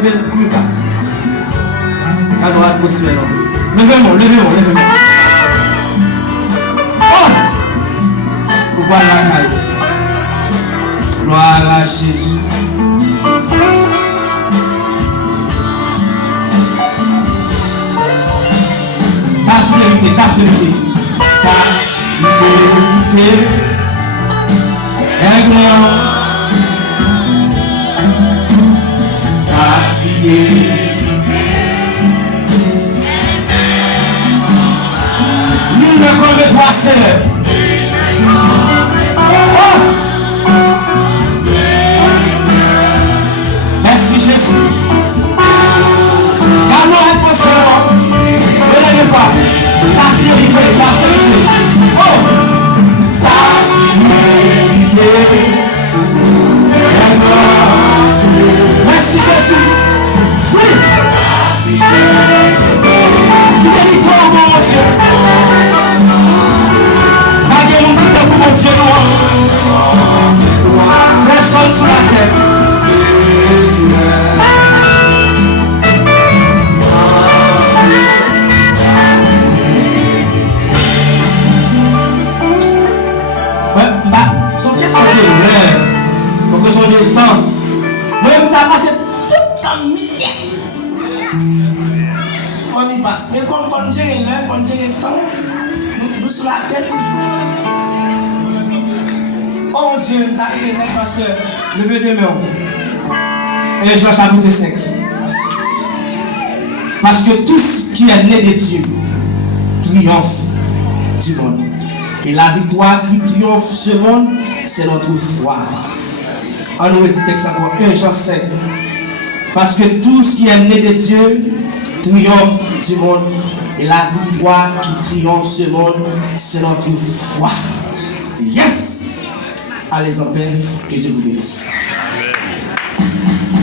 bien plus bas. Quand on a l'atmosphère, levez-moi, levez-moi, levez-moi. Oh! Pourquoi la caille? Gloire à Jésus. Ta fidélité, ta fidélité. Ta fidélité est grande. Ta fidélité. Nous ne connaissons pas Seigneur. Oh! Merci Jésus. Car nous réponds, venez de voir. Ta fidélité, ta fidélité. Oh! Ta fidélité. Merci Jésus. Oui. Fidélité au bon Dieu. Pas de monde pour mon Dieu noir. Personne sur la terre. Son question de l'heure, donc son de temps. Moi, je t'ai passé toute la nuit. Comme il passe. Mais comme il faut gérer l'heure, il faut gérer le temps, nous sur la tête toujours. Oh mon Dieu, parce que levez demain. Et Jean chapitre 5. Parce que tout ce qui est né de Dieu triomphe du monde. Et la victoire qui triomphe ce monde, c'est notre foi. On nous dit texte encore 1 Jean 5. Parce que tout ce qui est né de Dieu triomphe du monde. Et la victoire qui triomphe ce monde, c'est notre foi. Yes! Allez en paix, que Dieu vous bénisse.